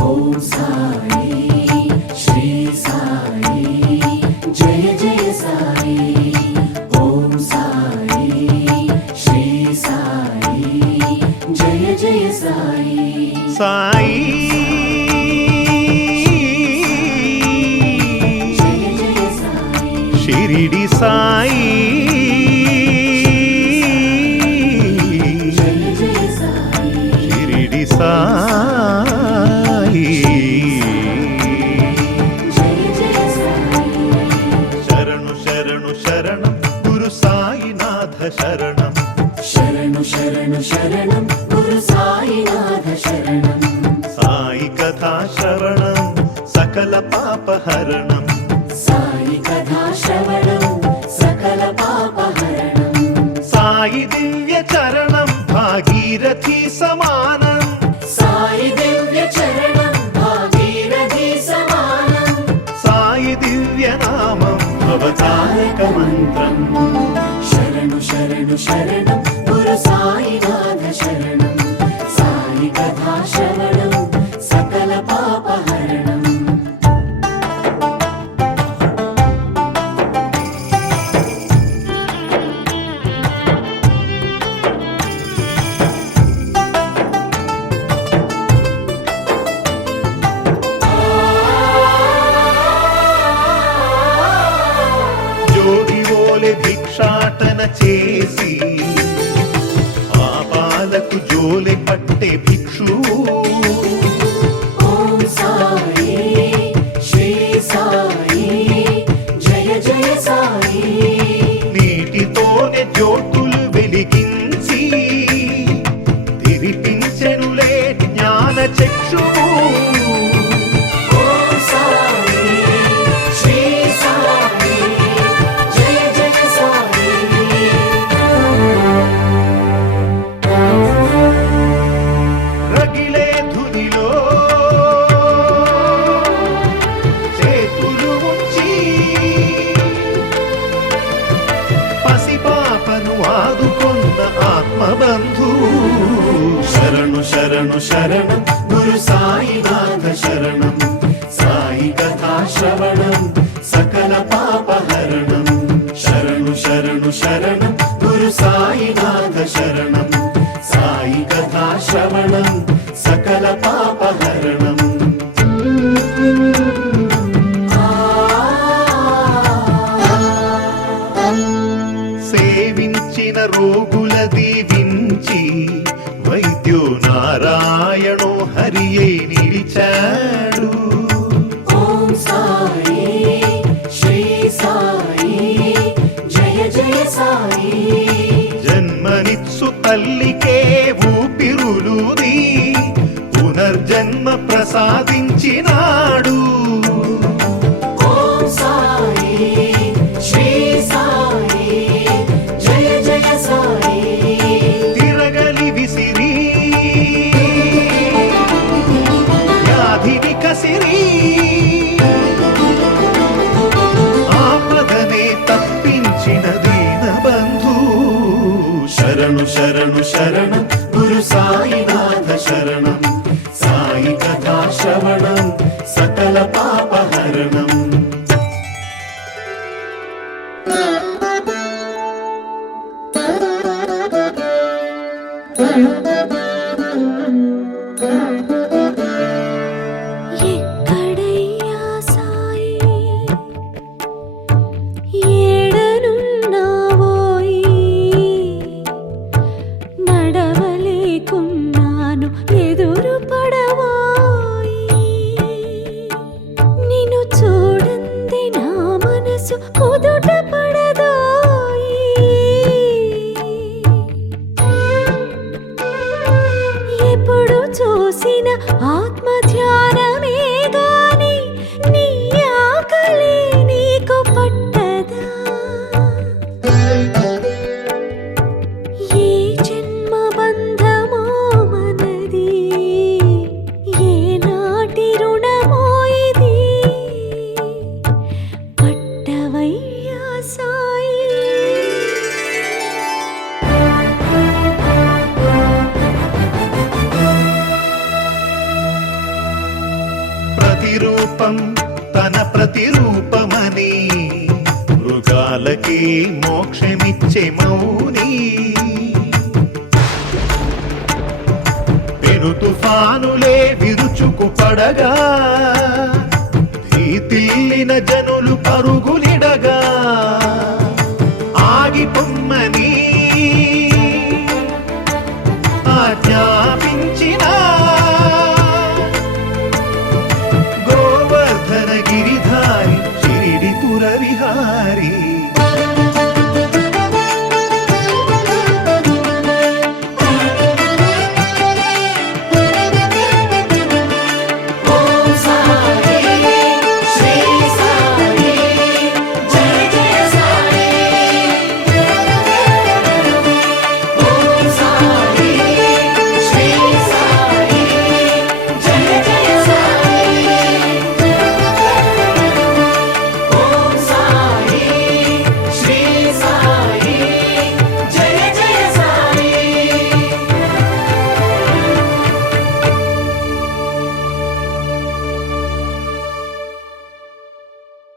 ఓం సాయి శ్రీ సాయి జయ జయ సాయి ఓం సాయి శ్రీ సాయి జయ జయ సాయి సాయి జయ జయ సాయి షిరిడి సాయి జయ జయ సాయి షిరిడి సాయి జయ జయ సాయి శరణు శరణు శరణం గురు సాయినాథ శరణం శరణు శరణు శరణం గురు సాయినాథ శరణం సాయి కథా శ్రవణం సకల పాపహరణం సాయి కథా శ్రవణం సకల పాపహరణం సాయి దివ్య చరణం భాగీరథి సమానం సాయి దివ్య చరణం భాగీరథి సమానం సాయి దివ్య నామం అవతారక మంత్రం శరణు శరణు శరణం గురు సాయినాథ శరణం సాయి కథా శ్రవణం సకల పాపహరణం జోగి ఓలె భిక్షాటన చేసి పాపాలకు జోలె పట్టే భిక్షు ఓం సాయి శ్రీ సాయి జయ జయ సాయి నీటితోనే జ్యోతులు వెలిగించి తిరిపించెనులే జ్ఞాన చక్షువు ఓం సాయి శ్రీ సాయి జయ జయ సాయి రగిలే ధునిలో చేతులు ఉంచి పసిపాపను ఆదుకొన్న ఆత్మబంధు శరణు శరణు శరణం గురు సాయినాథ శరణం సాయి కథా శ్రవణం సకల పాపహరణం శరణు శరణు శరణం గురు సాయినాథ శరణం సాయి కథా శ్రవణం సకల పాపహరణం సేవించిన రోగుల దీవించి వైద్యో నారాయణో హరియే నిలిచాడు ఓం సాయి శ్రీ సాయి జయ జయ సాయి జన్మనిత్సు తల్లికే ఊపిరులూది పునర్జన్మ ప్రసాదించినాడు ఓం సాయి శ్రీ సాయి జయ జయ సాయి తిరగలి విసిరి వ్యాధిని కసిరి ఆపదనే తప్పించిన దీనబంధు శరణు శరణు శరణం గురు సాయినాథ శరణం సాయి కథా శ్రవణం సకల పాపహరణం ఎక్కడయ్యా సాయి ఏడనున్నావోయి నడవలేకున్నాను ఎదురు పడవోయి నిన్ను చూడంది నా మనసు కుదుట పడదోయి ఎప్పుడు చూసిన ఆత్మ ధ్యానమే ప్రతిరూపం తన ప్రతిరూపమని మృగాలకి మోక్షమిచ్చే మౌని పెను తుఫానులే విరుచుకు పడగా భీతిల్లిన జనులు పరుగులిడగా